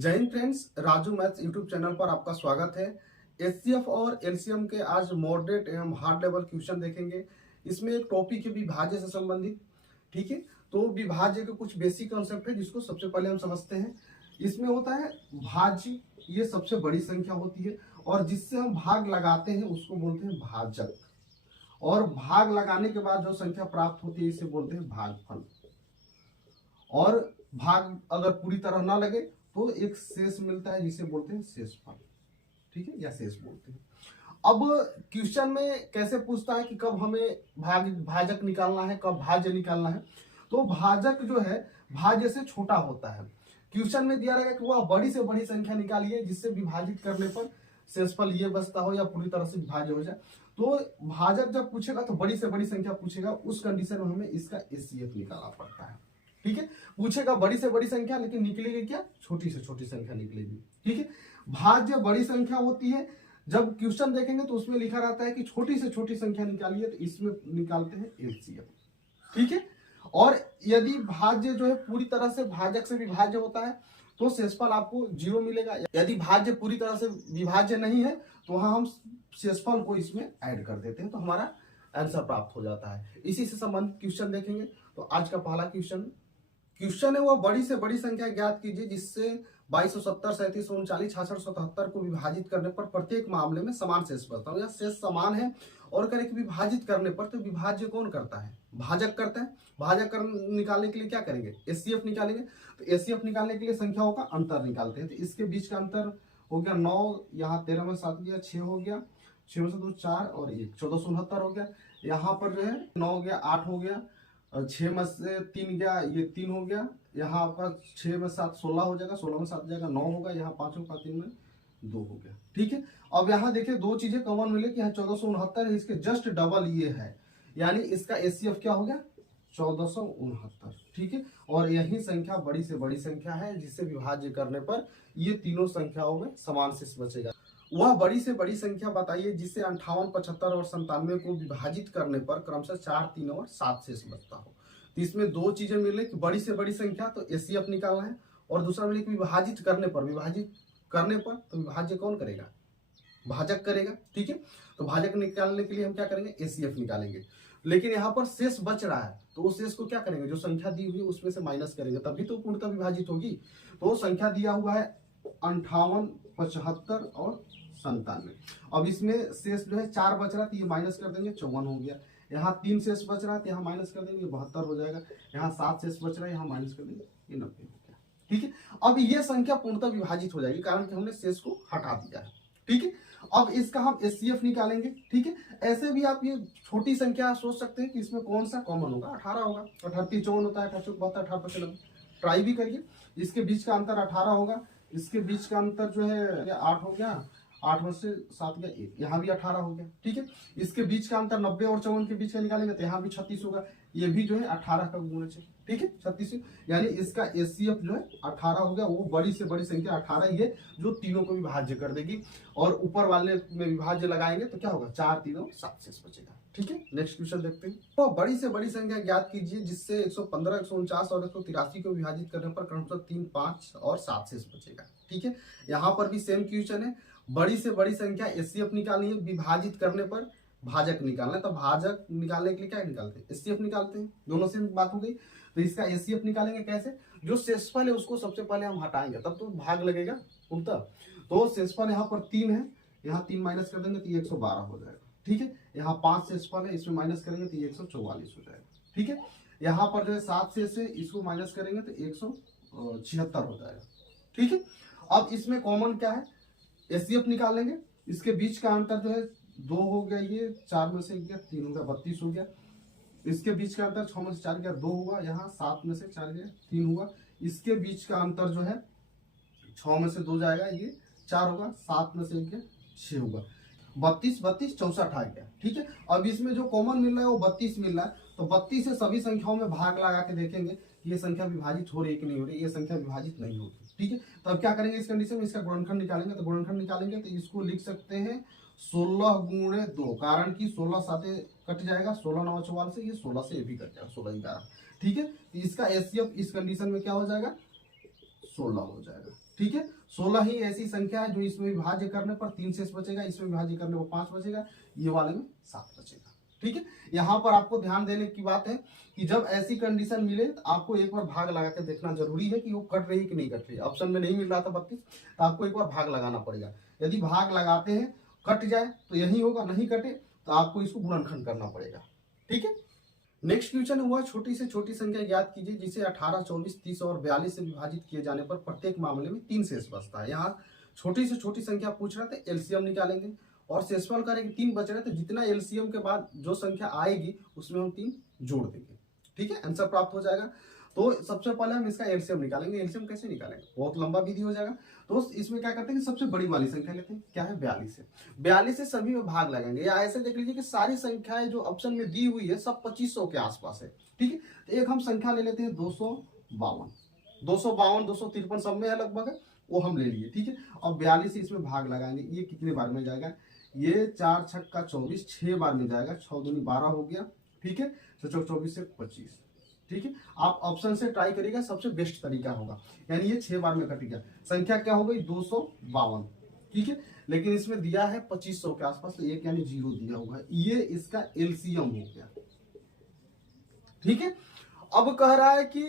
जय Hind friends, Raju maths YouTube channel पर आपका स्वागत है। एचसीएफ और एलसीएम के आज मॉडरेट एवं हार्ड लेवल क्वेश्चन देखेंगे। इसमें एक टॉपिक है विभाज्य से संबंधित। ठीक है, तो विभाज्य के कुछ बेसिक कॉन्सेप्ट है जिसको सबसे पहले हम समझते हैं। इसमें होता है भाज्य, ये सबसे बड़ी संख्या होती है और जिससे हम भाग लगाते हैं उसको बोलते हैं भाजक, और भाग लगाने के बाद जो संख्या प्राप्त होती है इसे बोलते हैं भागफल। और भाग अगर पूरी तरह ना लगे तो एक शेष मिलता है जिसे बोलते हैं शेषफल। ठीक है, या शेष बोलते हैं। अब क्वेश्चन में कैसे पूछता है कि कब हमें भाजक निकालना है, कब भाज्य निकालना है। तो भाजक जो है भाज्य से छोटा होता है। क्वेश्चन में दिया रहेगा कि वह बड़ी से बड़ी संख्या निकालिए जिससे विभाजित करने पर शेषफल ये बचता हो या पूरी तरह से विभाज्य हो जाए। तो भाजक जब पूछेगा तो बड़ी से बड़ी संख्या पूछेगा, उस कंडीशन में हमें इसका एचसीएफ निकालना पड़ता है। ठीक है, पूछेगा बड़ी से बड़ी संख्या, लेकिन निकलेगी क्या, छोटी से छोटी संख्या निकलेगी। ठीक है, भाज्य बड़ी संख्या होती है। जब क्वेश्चन देखेंगे तो उसमें लिखा रहता है कि छोटी से छोटी संख्या निकालिए, तो इसमें निकालते हैं एलसीएम। ठीक है, और यदि भाज्य जो है पूरी तरह से भाजक से विभाज्य होता है तो शेषफल आपको 0 मिलेगा। यदि भाज्य पूरी तरह से विभाज्य नहीं है तो वहां हम शेषफल को इसमें ऐड कर देते हैं तो हमारा आंसर प्राप्त हो जाता है। इसी से संबंधित क्वेश्चन देखेंगे। तो आज का पहला क्वेश्चन है, वो बड़ी से बड़ी संख्या ज्ञात कीजिए जिससे 2270, 37, 39, 66, 77 को विभाजित करने पर प्रत्येक मामले में समान शेष बचता है। या शेष समान है और करें कि विभाजित करने पर, तो विभाज्य कौन करता है, भाजक करता है। भाजक निकालने के लिए क्या करेंगे, एचसीएफ निकालेंगे। तो एचसीएफ निकालने के लिए संख्याओं का अंतर निकालते हैं। तो इसके बीच का अंतर हो गया 9, यहाँ 13 में 7 गया, 6 हो गया, 6 में से 2 4 और 1 1469 हो गया। यहाँ पर जो है 9 हो गया, 8 हो गया, और 6 में से 3 गया, ये 3 हो गया। यहाँ पर 6 में 7 16 हो जाएगा, 16 में 7 जाएगा 9 होगा, यहाँ 5 होगा, 3 में 2 हो गया। ठीक है, अब यहाँ देखिए दो चीजें कॉमन मिले कि यहाँ 1469 है, इसके जस्ट डबल ये है, यानी इसका एचसीएफ क्या हो गया 1469। ठीक है, और यही संख्या बड़ी से बड़ी संख्या है जिससे विभाज्य करने पर ये तीनों संख्याओं में समान शेष बचेगा। वह बड़ी से बड़ी संख्या बताइए जिससे 58, 75 और 97 को विभाजित करने पर क्रमशः 4, 3 और 7 शेष बचता हो। तो इसमें दो चीजें मिले कि बड़ी से बड़ी संख्या तो एचसीएफ निकालना है, और दूसरा मिले कि विभाजित करने पर तो विभाज्य कौन करेगा, भाजक करेगा। ठीक है, तो भाजक निकालने के लिए हम क्या करेंगे, एचसीएफ निकालेंगे। लेकिन यहाँ पर शेष बच रहा है तो उस शेष को क्या करेंगे, जो संख्या दी हुई है उसमें से माइनस करेंगे, तभी तो पूर्णतः विभाजित होगी। तो संख्या दिया हुआ है 58, 75 और 97। अब इसमें शेष जो है 4 बच रहा है तो ये माइनस कर देंगे, 54 हो गया। यहाँ 3 शेष बच रहा है तो यहाँ माइनस कर देंगे, 72 हो जाएगा। यहाँ 7 शेष बच रहा है, यहाँ माइनस कर देंगे, ये 90 हो गया। ठीक है, अब ये संख्या पूर्णतः विभाजित हो जाएगी कारण कि हमने शेष को हटा दिया है। ठीक है, अब इसका हम एचसीएफ निकालेंगे। ठीक है, ऐसे भी आप ये छोटी संख्या सोच सकते हैं कि इसमें कौन सा कॉमन होगा, 18 होगा। 18 54 होता है, 18 72, 18 95। ट्राई भी करिए। इसके बीच का अंतर 18 होगा, इसके बीच का अंतर जो है 8 हो गया, 8 में से 7 गया 1, यहाँ भी 18 हो गया। ठीक है, इसके बीच का अंतर 90 और 54 के बीच का निकालेंगे तो यहाँ भी 36 होगा, ये भी जो है 18 का गुणज है। ठीक है, 36, यानी इसका एचसीएफ जो है 18 हो गया। वो बड़ी से बड़ी संख्या 18 ही है जो तीनों को विभाज्य कर देगी, और ऊपर वाले में विभाज्य लगाएंगे तो क्या होगा, 4, 3 और 7 शेष बचेगा। ठीक है, नेक्स्ट क्वेश्चन देखते हैं। तो बड़ी से बड़ी संख्या ज्ञात कीजिए जिससे 115, 149 और 183 को विभाजित करने पर क्रमशः 3, 5 और 7 शेष बचेगा। ठीक है, यहाँ पर भी सेम क्वेश्चन है, बड़ी से बड़ी संख्या एचसीएफ निकालनी है, विभाजित करने पर भाजक निकालना है। तो भाजक निकालने के लिए क्या निकालते हैं, एचसीएफ निकालते हैं। दोनों से बात हो गई। तो इसका एचसीएफ निकालेंगे कैसे, जो शेषफल है उसको सबसे पहले हम हटाएंगे तब तो भाग लगेगा उल्टा। तो शेषफल यहाँ पर 3 है, यहाँ 3 माइनस कर देंगे तो ये 112 हो जाएगा। ठीक है, यहाँ 5 शेषफल है, इसमें माइनस करेंगे तो ये 144 हो जाएगा। ठीक है, यहाँ पर जो है 7 शेष है, इसको माइनस करेंगे तो 176 हो जाएगा। ठीक है, अब इसमें कॉमन क्या है, एचसीएफ निकालेंगे। इसके बीच का अंतर जो है 2 हो गया, ये 4 में से गया 3 हो गया, 32 हो गया। इसके बीच का अंतर 6 में से 4 गया 2 हुआ, यहाँ 7 में से 4 गया 3 हुआ। इसके बीच का अंतर जो है 6 में से 2 जाएगा, ये 4 होगा, 7 में से 1 गया 6 होगा। 32, 32, 64 आ गया। ठीक है, अब इसमें जो कॉमन मिल रहा है वो 32 मिल रहा है। तो 32 से सभी संख्याओं में भाग लगा के देखेंगे कि ये संख्या विभाजित हो रही है कि नहीं हो रही, ये संख्या विभाजित नहीं होती। ठीक है, तो अब क्या करेंगे, इस कंडीशन में इसका गुणनखंड निकालेंगे। तो गुणनखंड निकालेंगे तो इसको लिख सकते हैं 16 गुणे 2, कारण कि 16 साथे कट जाएगा, 16 9 44 से, ये 16 से ये भी कट जाएगा, 16 11। ठीक है, तो इसका एचसीएफ इस कंडीशन में क्या हो जाएगा, 16 हो जाएगा। ठीक है, 16 ही ऐसी संख्या है जो इसमें विभाज्य करने पर 3 शेष बचेगा, इसमें विभाज्य करने पर 5 बचेगा, ये वाले में 7 बचेगा। ठीक है, यहाँ पर आपको ध्यान देने की बात है कि जब ऐसी कंडीशन मिले तो आपको एक बार भाग लगा के देखना जरूरी है कि वो कट रही कि नहीं कट रही। ऑप्शन में नहीं मिल रहा था 32, तो आपको एक बार भाग लगाना पड़ेगा। यदि भाग लगाते हैं कट जाए तो यही होगा, नहीं कटे तो आपको इसको गुणनखंड करना पड़ेगा। ठीक है, नेक्स्ट क्वेश्चन हुआ छोटी से छोटी संख्या ज्ञात कीजिए जिसे 18, 24, 30 और 42 से विभाजित किए जाने पर प्रत्येक मामले में 3 शेष बचता है। यहाँ छोटी से छोटी संख्या पूछ रहे थे, एलसीएम निकालेंगे और शेषफल करेंगे। 3 बच रहे थे, जितना एलसीएम के बाद जो संख्या आएगी उसमें हम 3 जोड़ देंगे। ठीक है, आंसर प्राप्त हो जाएगा। तो सबसे पहले हम इसका एलसीएम निकालेंगे। एलसीएम कैसे निकालेंगे, बहुत लंबा विधि हो जाएगा। तो इसमें क्या करते हैं कि सबसे बड़ी वाली संख्या लेते हैं, क्या है 42 है। 42 से सभी में भाग लगाएंगे, या ऐसे देख लीजिए कि सारी संख्याएं जो ऑप्शन में दी हुई है सब 2500 के आसपास है। ठीक है, तो एक हम संख्या ले लेते हैं 252, 253 सब में है लगभग, वो हम ले लिए। ठीक है, और 42 से इसमें भाग लगाएंगे। ये कितने बार में जाएगा, ये 4 छक्का 24, 6 बार में जाएगा। 6 दूनी 12 हो गया। ठीक है, 24 से 25। ठीक है, आप ऑप्शन से ट्राई करिएगा, सबसे बेस्ट तरीका होगा। यानी ये 6 बार में कट गया, संख्या क्या हो गई 252। ठीक है, लेकिन इसमें दिया है 2500 के आसपास, तो एक यानी 0 दिया हुआ है, ये इसका एलसीएम हो गया। ठीक है, अब कह रहा है कि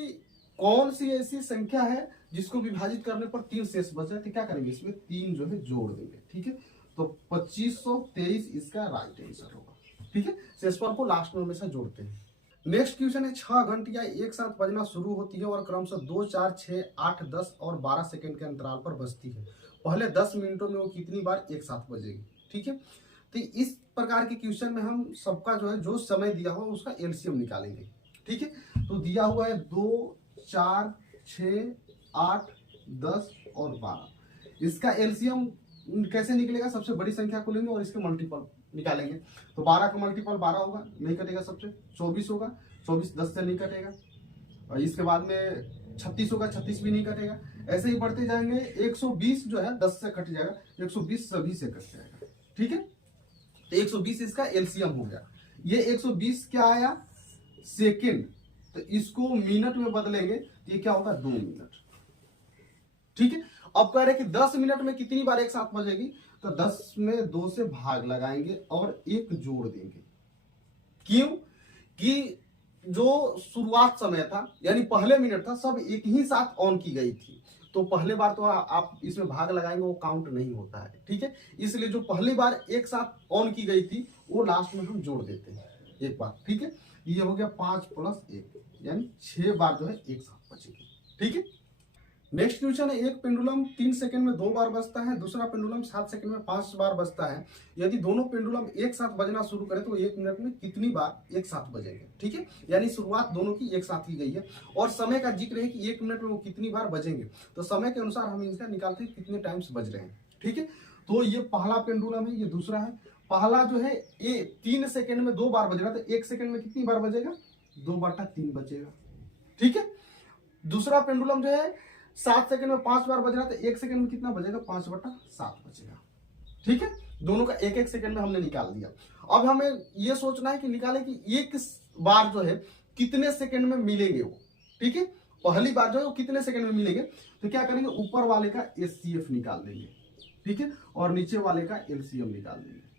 कौन सी ऐसी संख्या है जिसको विभाजित करने पर 3 शेष बच जाए, तो क्या करेंगे इसमें 3 जो है जोड़ देंगे। ठीक है, तो 2523 इसका राइट आंसर होगा। ठीक है, शेषफल को लास्ट में हमेशा जोड़ते हैं। नेक्स्ट क्वेश्चन है 6 घंटियां एक साथ बजना शुरू होती है और क्रमशः 2, 4, 6, 8, 10 और 12 सेकंड के अंतराल पर बजती है। पहले 10 मिनटों में वो कितनी बार एक साथ बजेगी। ठीक है, तो इस प्रकार के क्वेश्चन में हम सबका जो है जो समय दिया हुआ उसका एलसीएम निकालेंगे। ठीक है, तो दिया हुआ है 2, 4, 6, 8, 10 और 12। इसका एलसीएम कैसे निकलेगा, सबसे बड़ी संख्या को लेंगे और इसके मल्टीपल निकालेंगे। तो 12 का मल्टीपल 12 होगा, नहीं कटेगा। सबसे 24 होगा, 24 10 से नहीं कटेगा। और इसके बाद में 36 होगा, 36 भी नहीं कटेगा। ऐसे ही बढ़ते जाएंगे। 120 जो है 10 से कट जाएगा, 120 सभी से कट जाएगा। ठीक है, तो 120 इसका एलसीएम हो गया। ये 120 क्या आया, सेकेंड, तो इसको मिनट में बदलेंगे तो ये क्या होगा 2 मिनट। ठीक है, अब कह रहे कि 10 मिनट में कितनी बार एक साथ बजेगी, तो 10 में 2 से भाग लगाएंगे और 1 जोड़ देंगे। क्यों कि जो शुरुआत समय था यानी पहले मिनट था सब एक ही साथ ऑन की गई थी, तो पहले बार तो आप इसमें भाग लगाएंगे वो काउंट नहीं होता है। ठीक है, इसलिए जो पहली बार एक साथ ऑन की गई थी वो लास्ट में हम जोड़ देते हैं एक बार। ठीक है, ये हो गया 5 + 1 यानी 6 बार जो है एक साथ बचेगी। ठीक है, नेक्स्ट क्वेश्चन है एक पेंडुलम 3 सेकंड में 2 बार बजता है, दूसरा पेंडुलम 7 सेकंड में 5 बार बजता है। यदि दोनों पेंडुलम एक साथ बजना शुरू करें तो 1 मिनट में कितनी बार एक साथ बजेंगे। ठीक है, यानी शुरुआत दोनों की एक साथ की गई है और समय का जिक्र है कि 1 मिनट में वो कितनी बार बजेंगे, तो समय के अनुसार हम इसका निकालते हैं कितने टाइम्स बज रहे हैं। ठीक है, तो ये पहला पेंडुलम है, ये दूसरा है। पहला जो है ये 3 सेकंड में 2 बार बज रहा था, 1 सेकंड में कितनी बार बजेगा 2/3 बचेगा। ठीक है, दूसरा पेंडुलम जो है 7 सेकंड में 5 बार बज रहा था, 1 सेकंड में कितना बजेगा 5/7 बचेगा। ठीक है, दोनों का 1-1 सेकंड में हमने निकाल दिया। अब हमें यह सोचना है कि निकाले कि एक बार जो है कितने सेकंड में मिलेंगे वो। ठीक है, पहली बार जो है वो कितने सेकंड में मिलेंगे, तो क्या करेंगे ऊपर वाले का एचसीएफ निकाल देंगे। ठीक है, और नीचे वाले का एलसीएम निकाल देंगे।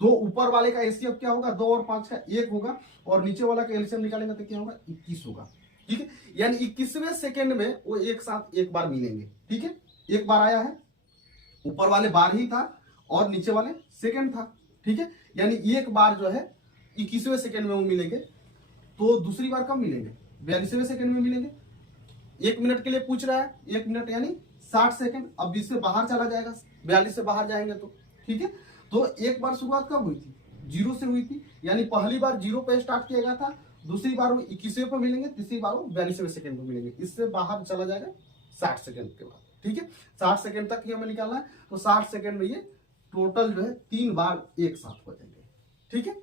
तो ऊपर वाले का एचसीएफ क्या होगा 2 और 5 का 1 होगा, और नीचे वाला का एलसीएम निकालेंगे तो क्या होगा 21 होगा। ठीक है, यानी 21वें सेकंड में वो एक साथ एक बार मिलेंगे। ठीक है, एक बार आया है, ऊपर वाले बार ही था और नीचे वाले सेकंड था। ठीक है, यानी एक बार जो है 21वें सेकंड में वो मिलेंगे। तो दूसरी बार कब मिलेंगे 42वें सेकंड में मिलेंगे। 1 मिनट के लिए पूछ रहा है, 1 मिनट यानी 60 सेकंड। अब 20 से बाहर चला जाएगा, 42 से बाहर जाएंगे तो। ठीक है, तो एक बार शुरुआत कब हुई थी 0 से हुई थी, यानी पहली बार 0 पे स्टार्ट किया गया था, दूसरी बार वो 21वें पे मिलेंगे, तीसरी बार वो 42वें सेकंड पे मिलेंगे। इससे बाहर चला जाएगा 60 सेकंड के बाद। ठीक है, 60 सेकंड तक ही हमें निकालना है, तो 60 सेकंड में ये टोटल जो है 3 बार एक साथ बजेंगे। ठीक है।